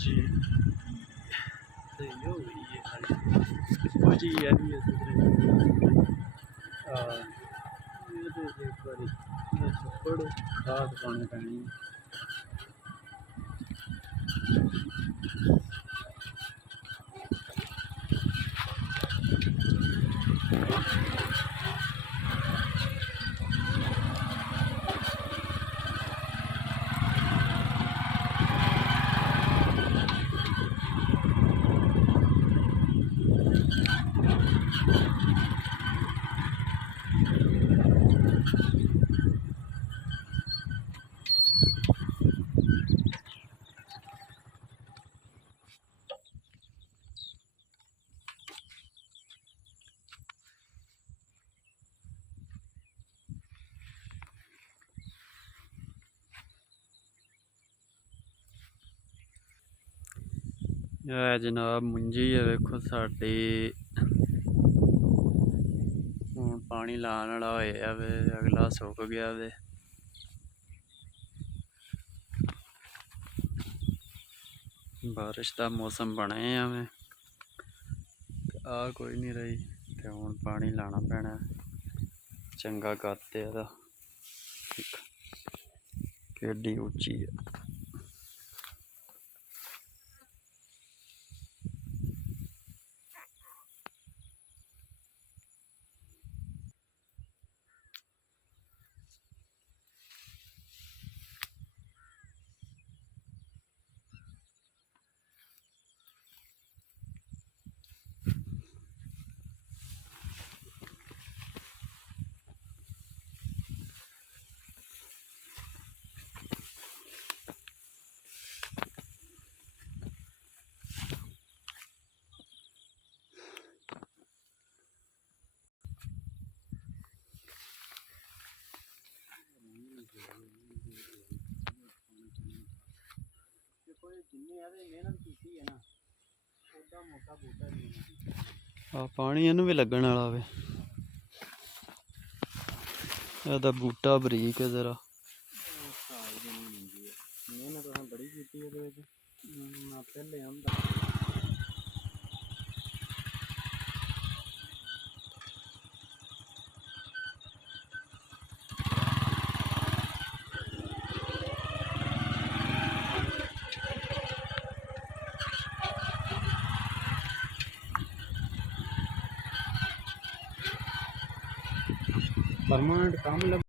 जी सही हो गई ये वो जी है भी है ये तो एक बारी छप्पड़ खाद पानी पैनी जनाब मुंजी है वेखो साडी हुण पानी लाने वाला होया वे अगला सुक गया वे बारिश का मौसम बने वे आ कोई नहीं रही ते हुण पानी लाना पैना चंगा गत्त है केडी उच्ची है पानी इनू भी लगन वाला वे एदा बूटा बरीक है जरा बड़ी परमानेंट काम लग